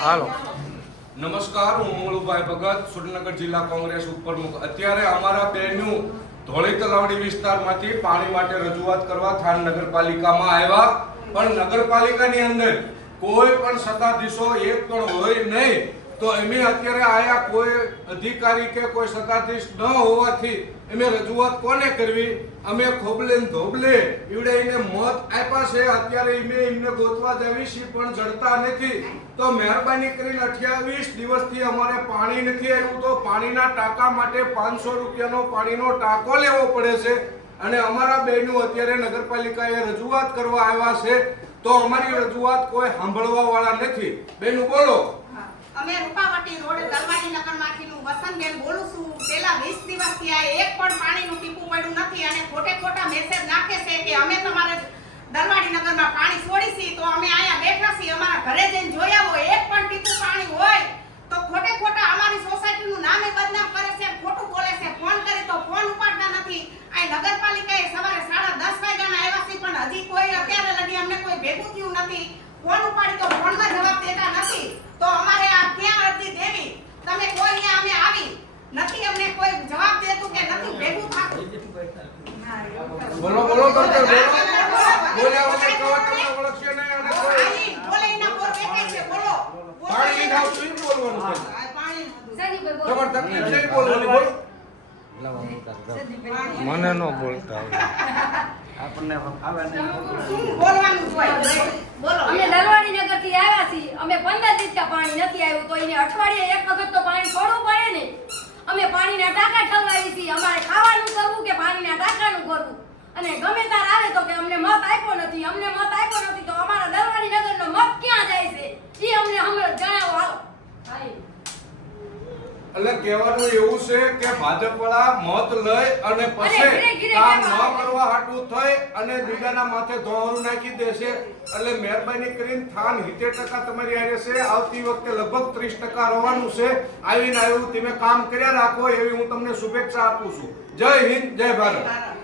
હાલો નમસ્કાર, હું મોળુભાઈ ભગત, સુરેન્દ્રનગર જિલ્લા કોંગ્રેસ ઉપપ્રમુખ। અત્યારે અમારા બહેનું ધોળી તલાવડી વિસ્તારમાંથી પાણી માટે રજૂઆત કરવા થાન નગરપાલિકામાં આવ્યા, પણ નગરપાલિકાની અંદર કોઈ પણ સત્તાધીશો એક પણ હોય નહીં। તો અમે અત્યારે આયા, કોઈ અધિકારી કે કોઈ સત્તાધીશ ન હોવાથી અમે રજૂઆત કોને કરવી? અમે ખોબલે ને ધોબલે ઈવડે એને મત આપ્યા છે, અત્યારે અમે એમને ગોતવા જવી છીએ પણ જડતા નથી। તો મહેરબાની કરીને 28 દિવસથી અમારે પાણી નથી આવ્યું, તો પાણીના ટાંકા માટે 500 રૂપિયાનો પાણીનો ટાંકો લેવો પડે છે અને અમારા બહેનો અત્યારે નગરપાલિકાએ રજૂઆત કરવા આવ્યા છે, તો અમારી રજૂઆત કોઈ સાંભળવા વાળા નથી। બેનો બોલો। અમે રૂપાવટી રોડ દલવાડી નગરમાંથી હું વસંતબેન બોલું છું। પેલા 20 દિવસથી આ એક પણ પાણીનું ટીપું પડ્યું નથી અને ખોટા મેસેજ નાખે છે કે અમે તમારે દલવાડી નગરમાં પાણી છોડીશી, તો અમે અહીંયા બેઠા છીએ, અમારા ઘરે જઈને જોઈ આવો, એક પણ ટીપું પાણી હોય તો ખોટા અમારી સોસાયટીનું નામે બદનામ કરે છે, ખોટું બોલે છે। ફોન કરી તો ફોન ઉપાડતા નથી। આ નગરપાલિકાએ સવારે 10:30 વાગ્યાના આવ્યા છે, પણ હજી કોઈ અત્યારે લગી અમને કોઈ ભેગું થયું નથી। ફોન ઉપાડી તો ફોનમાં જવાબ દેતા નથી, તો અમારે આ ક્યાં અરજી દેવી? તમે કોઈ અહીંયા અમે આવી નથી, અમને કોઈ જવાબ દેતું કે નથી ભેગું થાતું। બોલો બોલો કરતો બોલ્યા વગર કહો તમને ઓળખશે નહીં અને કોઈ બોલે એના બોલ દેખાય છે। બોલો પાણી ખાવ તો ઈ બોલવાનું છે, પાણી તમારે તકલીફ છે ઈ બોલવાની। બોલો। મને ન બોલતા આપણને આવે નહીં શું બોલવાનું હોય? બોલો। અમે દલવાડી નગર થી આવ્યા છીએ, અમે 15 દિવસથી પાણી નથી આવ્યું, તો એને અઠવાડિયે એક વખત તો પાણી છોડવું પડે ને। અમે પાણીના ટાંકા ઠલવાઈ છીએ, અમારે ખાવાનું કરવું કે પાણીના ટાંકાનું કરવું, અને ગમે તાર આવે તો કે અમને મત આપ્યો નથી, અમને મત આપ્યો નથી, તો અમારા દલવાડી નગરનો મત ક્યાં જાય છે ઈ અમને જણાવો હાલો। એટલે કહેવાનું એવું છે કે ભાજપ વાળા મત લઈ અને પછી કામ ન કરવા હાટું થઈ અને બીજાના માથે ધોવાનું નાખી દેશે। એટલે મહેરબાની કરીને થાન 70% તમારી આરે છે, આવતી વખતે લગભગ 30% રહેવાનું છે। આવીને આવ્યું તમે કામ કર્યા રાખો એવી હું તમને શુભેચ્છા આપું છું। જય હિન્દ, જય ભારત।